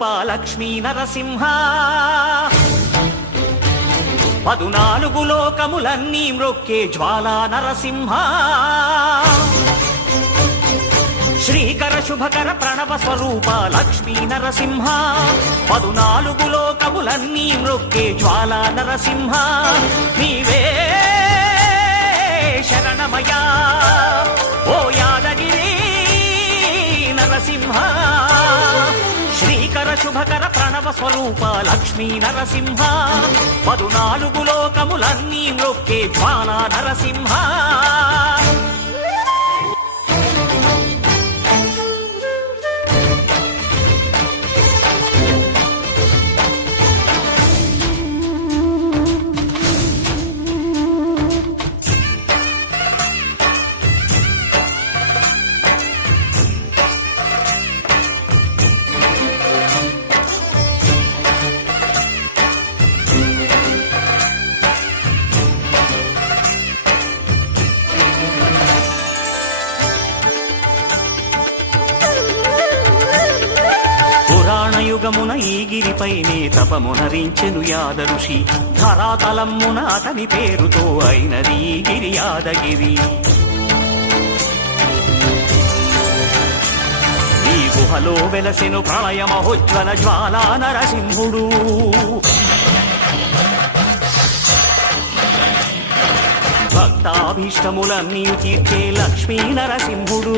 స్వరూప లక్ష్మీ నరసింహ 14 లోకములన్నీ మ్రొక్కే జ్వాలా నరసింహ శ్రీకర శుభకర ప్రణవ స్వరూప లక్ష్మీ నరసింహ 14 లోకములన్నీ మ్రొక్కే జ్వాలా నరసింహ నీవే శరణమయా ఓ యాదగిరి నరసింహ శ్రీకర శుభకర ప్రణవ స్వరూప లక్ష్మీ నరసింహ 14 లోకములన్నీ మ్రొక్కే జ్వాలా నరసింహ యుగమున ఈ గిరిపైనే తపమునరించెను యాద ఋషి ధరాతలమ్మున అతని పేరుతో అయినది ఈ గిరి యాదగిరి ఈ గుహలో వెలసెను ప్రళయ మహోజ్వల జ్వాలా నరసింహుడు భక్తాభీష్టములన్నీ తీర్చే లక్ష్మీ నరసింహుడు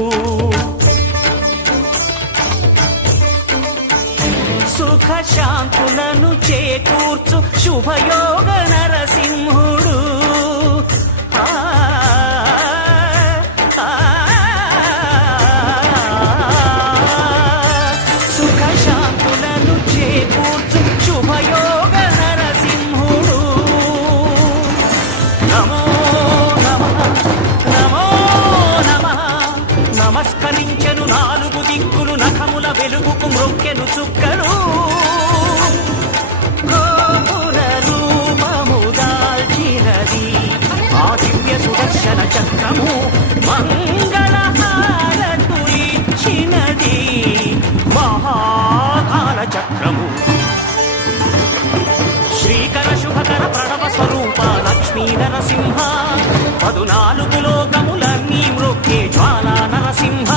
సుఖ శాంతులను చేకూర్చు శుభయోగ నరసింహుడు సుఖ శాంతులను చేకూర్చు శుభయోగ నరసింహుడు నమో నమః నమో నమః నమస్కరించెను 4 దిక్కులు నఖముల వెలుగుకు మ్రొక్కెను చుక్కలు సుదర్శన చక్రము మంగళహారతులిచ్చినది మహాకాల చక్రము శ్రీకర శుభకర ప్రణవ స్వరూప లక్ష్మీ నరసింహ 14 లోకములన్నీ మ్రొక్కే జ్వాలా నరసింహ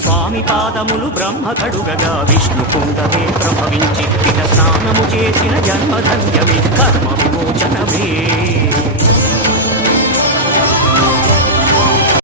స్వామి పాదములు బ్రహ్మ కడుగగా విష్ణు కుండమే ప్రభవించి ఇక స్నానము చేసిన జన్మధన్యమే కర్మ విమోచనమే